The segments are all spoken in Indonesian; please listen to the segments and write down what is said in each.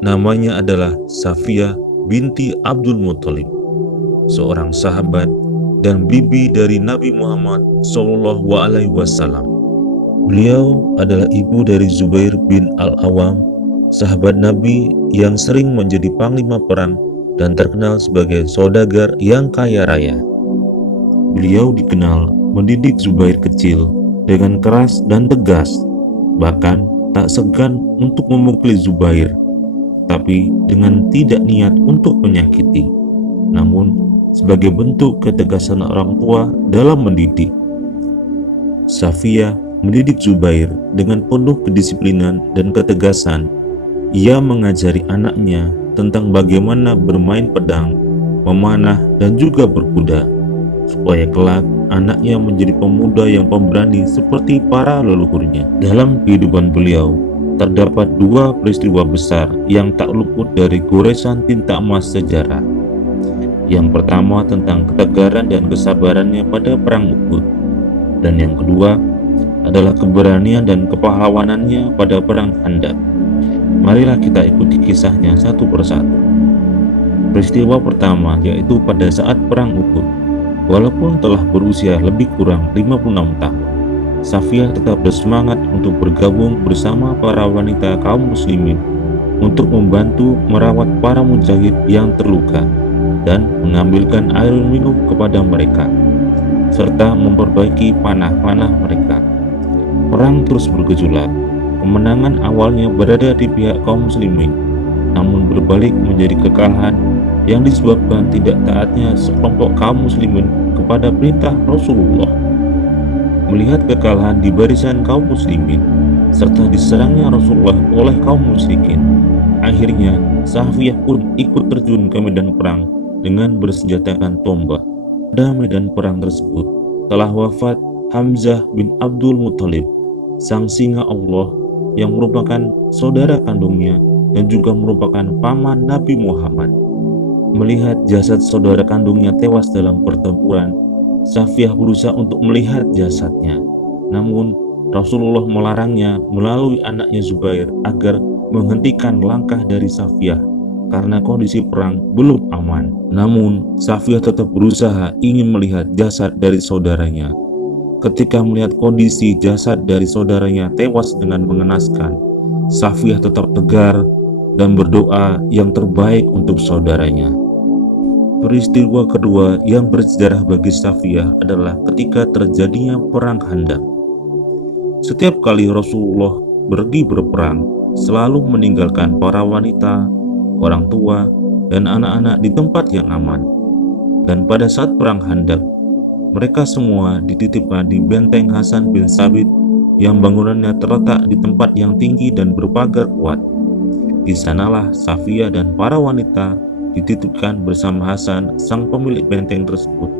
Namanya adalah Safiyah binti Abdul Muthalib, seorang sahabat dan bibi dari Nabi Muhammad SAW. Beliau adalah ibu dari Zubair bin Al-Awam, sahabat Nabi yang sering menjadi panglima perang dan terkenal sebagai saudagar yang kaya raya. Beliau dikenal mendidik Zubair kecil dengan keras dan tegas, bahkan tak segan untuk memukuli Zubair, tapi dengan tidak niat untuk menyakiti, namun sebagai bentuk ketegasan orang tua dalam mendidik. Safiyah mendidik Zubair dengan penuh kedisiplinan dan ketegasan. Ia mengajari anaknya tentang bagaimana bermain pedang, memanah, dan juga berkuda, supaya kelak anaknya menjadi pemuda yang pemberani seperti para leluhurnya. Dalam kehidupan beliau, terdapat dua peristiwa besar yang tak luput dari goresan tinta emas sejarah. Yang pertama tentang ketegaran dan kesabarannya pada perang Uhud, dan yang kedua adalah keberanian dan kepahlawanannya pada perang Khandaq. Marilah kita ikuti kisahnya satu persatu. Peristiwa pertama yaitu pada saat perang Uhud. Walaupun telah berusia lebih kurang 56 tahun, Safiyah tetap bersemangat untuk bergabung bersama para wanita kaum muslimin untuk membantu merawat para mujahid yang terluka dan mengambilkan air minum kepada mereka, serta memperbaiki panah-panah mereka. Perang terus bergejolak. Kemenangan awalnya berada di pihak kaum muslimin, namun berbalik menjadi kekalahan yang disebabkan tidak taatnya sekelompok kaum muslimin kepada perintah Rasulullah. Melihat kekalahan di barisan kaum muslimin serta diserangnya Rasulullah oleh kaum musyrikin, akhirnya Safiyah pun ikut terjun ke medan perang dengan bersenjatakan tombak. Pada medan perang tersebut telah wafat Hamzah bin Abdul Muthalib, sang singa Allah yang merupakan saudara kandungnya dan juga merupakan paman Nabi Muhammad. Melihat jasad saudara kandungnya tewas dalam pertempuran, Safiyah berusaha untuk melihat jasadnya. Namun Rasulullah melarangnya melalui anaknya Zubair agar menghentikan langkah dari Safiyah karena kondisi perang belum aman. Namun Safiyah tetap berusaha ingin melihat jasad dari saudaranya. Ketika melihat kondisi jasad dari saudaranya tewas dengan mengenaskan, Safiyah tetap tegar dan berdoa yang terbaik untuk saudaranya. Peristiwa kedua yang bersejarah bagi Safiyah adalah ketika terjadinya perang Khandaq. Setiap kali Rasulullah pergi berperang, selalu meninggalkan para wanita, orang tua, dan anak-anak di tempat yang aman. Dan pada saat perang Khandaq, mereka semua dititipkan di benteng Hasan bin Sabit yang bangunannya terletak di tempat yang tinggi dan berpagar kuat. Di sanalah Safiyah dan para wanita dititipkan bersama Hasan, sang pemilik benteng tersebut,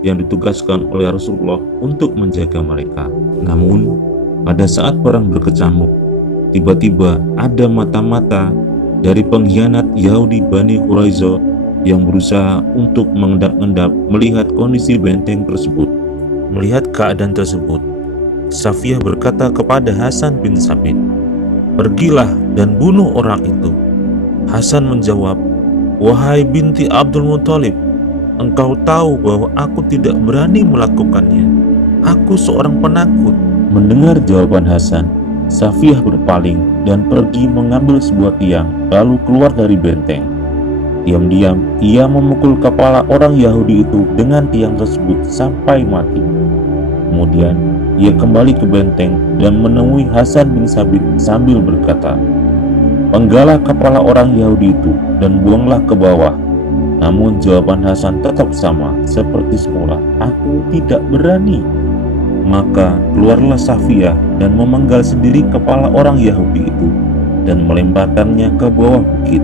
yang ditugaskan oleh Rasulullah untuk menjaga mereka. Namun, pada saat perang berkecamuk, tiba-tiba ada mata-mata dari pengkhianat Yahudi Bani Quraisyah yang berusaha untuk mengendap-endap melihat kondisi benteng tersebut. Melihat keadaan tersebut, Safiyah berkata kepada Hasan bin Sabit, "Pergilah dan bunuh orang itu." Hasan menjawab, "Wahai binti Abdul Muthalib, engkau tahu bahwa aku tidak berani melakukannya. Aku seorang penakut." Mendengar jawaban Hasan, Safiyah berpaling dan pergi mengambil sebuah tiang lalu keluar dari benteng. Diam-diam ia memukul kepala orang Yahudi itu dengan tiang tersebut sampai mati. Kemudian ia kembali ke benteng dan menemui Hasan bin Sabit sambil berkata, "Penggalah kepala orang Yahudi itu dan buanglah ke bawah." Namun jawaban Hasan tetap sama seperti semula, "Aku tidak berani." Maka keluarlah Safiyah dan memenggal sendiri kepala orang Yahudi itu dan melemparkannya ke bawah bukit.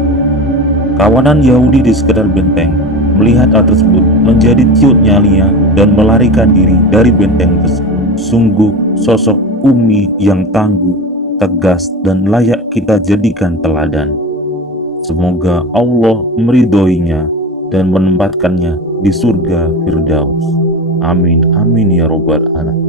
Kawanan Yahudi di sekitar benteng melihat hal tersebut menjadi ciut nyalinya dan melarikan diri dari benteng tersebut. Sungguh sosok Umi yang tangguh, tegas, dan layak kita jadikan teladan. Semoga Allah meridhoinya dan menempatkannya di surga Firdaus. Amin, amin ya robbal alamin.